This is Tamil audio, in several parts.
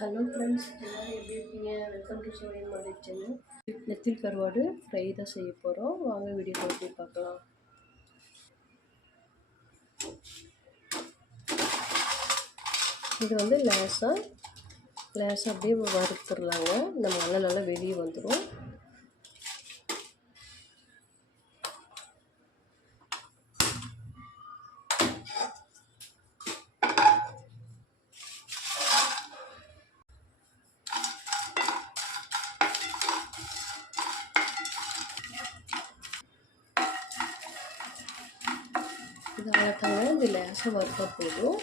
ஹலோ ஃப்ரெண்ட்ஸ் எல்லோரும் எப்படி இருக்கீங்க? வெல்கம் டு சோழியன் மாதிரி சேனல். நெத்தில் கருவாடு ஃப்ரை தான் செய்ய போகிறோம் வாங்க வீடியோ போய் பார்க்கலாம். இது வந்து லேசாக லேசாக அப்படியே வறுத்துடலாங்க. இந்த மழை நல்லா வெளியே வந்துடும் இது இது லேசாக வறுத்தா போதும்.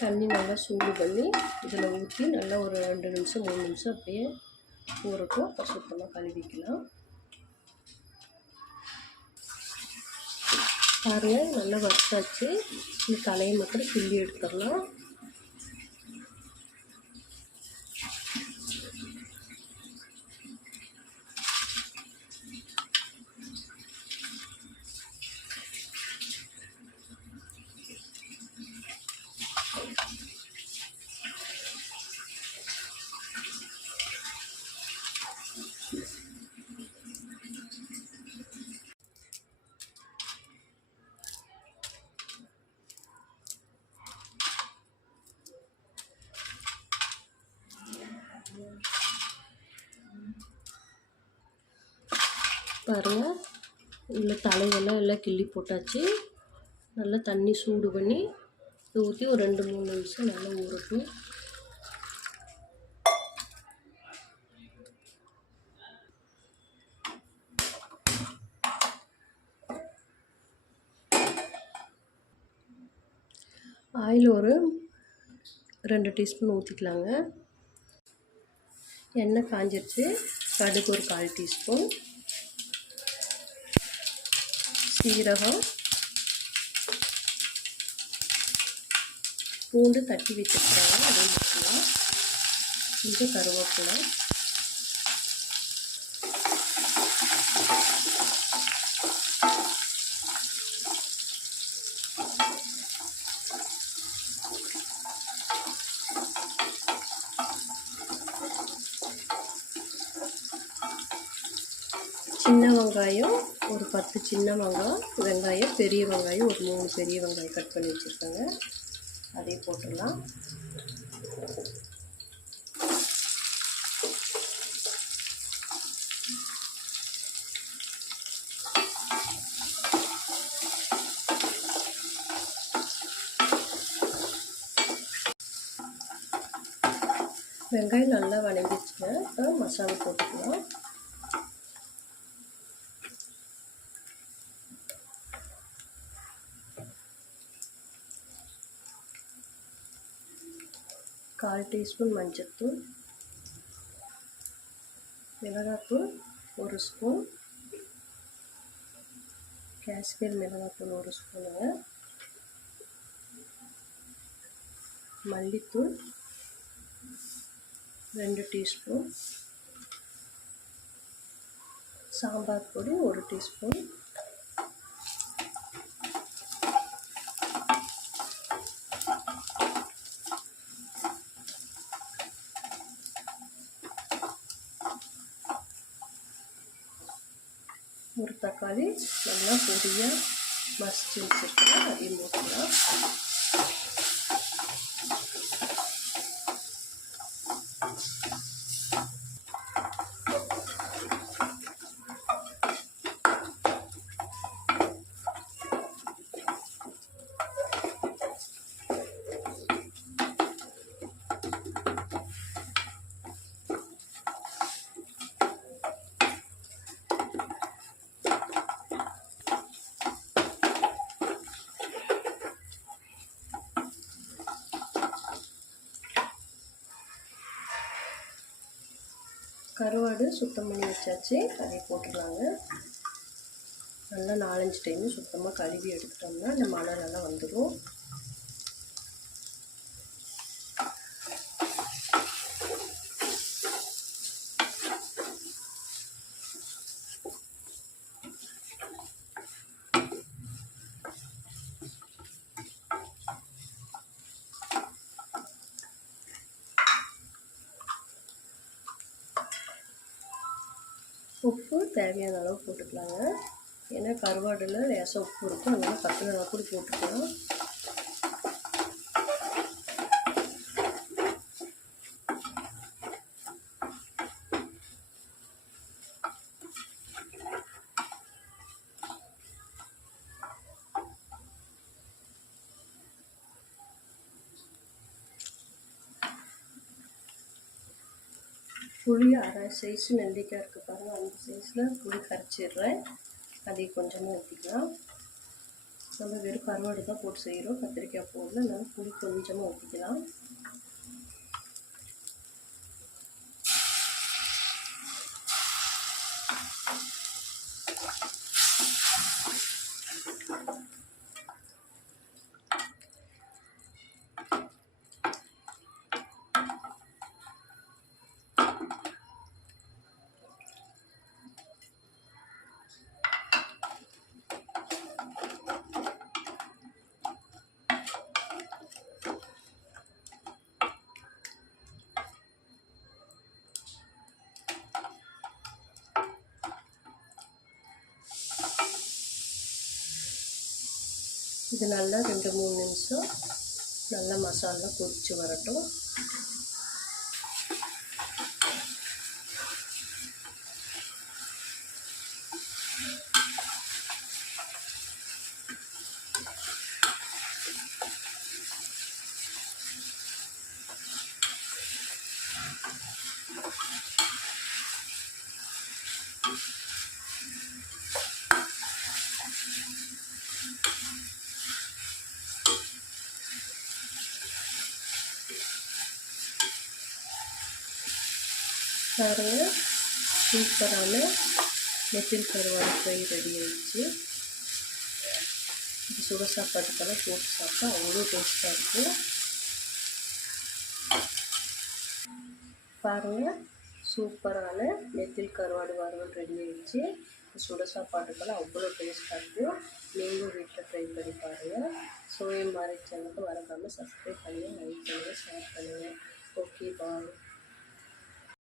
தண்ணி நல்லா சூடு பண்ணி இதில் ஊற்றி நல்லா ஒரு ரெண்டு நிமிஷம் மூணு நிமிஷம் அப்படியே ஊறட்டும். அப்புறம் சுத்தமாக கழுவிக்கலாம் பாருங்கள் நல்லா வறுத்தாச்சு. இந்த தலையை மட்டும் கிள்ளி எடுத்துடலாம். பாருங்கள் உள்ள தலையெல்லாம் எல்லாம் கிள்ளி போட்டாச்சு. நல்லா தண்ணி சூடு பண்ணி ஊற்றி ஒரு ரெண்டு மூணு நிமிஷம் நல்லா ஊறட்டும். ஆயில் ஒரு ரெண்டு டீஸ்பூன் ஊற்றிக்கலாங்க எண்ணெய் காஞ்சிருச்சு. கடுகு ஒரு கால் டீஸ்பூன். சீரகம் பூண்டு தட்டி வச்சுருக்காங்க அதை ஊற்றலாம் கொஞ்சம் கருவேப்பிலை. சின்ன வெங்காயம் ஒரு பத்து சின்ன வெங்காயம் வெங்காயம் பெரிய வெங்காயம் ஒரு மூணு பெரிய வெங்காயம் கட் பண்ணி வச்சுருக்கோங்க. அதே போட்டுடலாம். வெங்காயம் நல்லா வணங்கிச்சுங்க இப்போ மசாலா போட்டுக்கலாம். கால் டீஸ்பூன் மஞ்சள்தூள் மிளகாத்தூள் ஒரு ஸ்பூன் காஷ்மீர் மிளகாத்தூள் ஒரு ஸ்பூனுங்க மல்லித்தூள் ரெண்டு டீஸ்பூன் சாம்பார் பொடி ஒரு teaspoon ஒரு தக்காளி நல்லா பொடியாக மசிச்சு வச்சுருக்கேன் அதையும் போட்டுக்கலாம் கருவாடு சுத்தம் பண்ணி வச்சாச்சு. அதை போட்டுடலாங்க நல்லா நாலஞ்சு டைமு சுத்தமாக கழுவி எடுத்துட்டோம்னா இந்த மழை நல்லா வந்துடும் உப்பு தேவையான அளவு போட்டுக்கலாங்க. ஏன்னா கருவாடில் லேசாக உப்பு இருக்கும். அதனால் பத்து அளவு கூட போட்டுக்கலாம். புளி அரை சைஸ் நெல்லிக்காய் இருக்குது பாருங்கள் அந்த சைஸில் புளி கரைச்சிடுறேன். அதை கொஞ்சமாக ஊற்றிக்கலாம் நம்ம வெறும் கருவாடு தான் போட்டு செய்கிறோம் கத்திரிக்காய் போடல. நல்லா புளி கொஞ்சமாக ஊற்றிக்கலாம் இது நல்லா ரெண்டு மூணு நிமிஷம் நல்லா மசாலா கொதிச்சு வரட்டும். பாருங்க சூப்பரான நெத்தில் கருவாடு ஃப்ரை ரெடி ஆயிடுச்சு. இது சுட சாப்பாட்டுக்கெல்லாம் போட்டு சாப்பிட்டா அவ்வளோ டேஸ்ட்டாக இருக்கும் பாருங்கள் சூப்பரான நெத்தில் கருவாடு வறுவல் ரெடி ஆயிடுச்சு. சுட சாப்பாட்டுக்கெல்லாம் அவ்வளோ டேஸ்ட்டாக இருக்கும் நீங்களும் வீட்டில் ட்ரை பண்ணி பாருங்கள் சோயம் மாதிரி சேனலுக்கு மறக்காமல் சப்ஸ்கிரைப் பண்ணுங்கள் லைக் பண்ணுங்கள் ஷேர் பண்ணுங்கள் ஓகே பாய்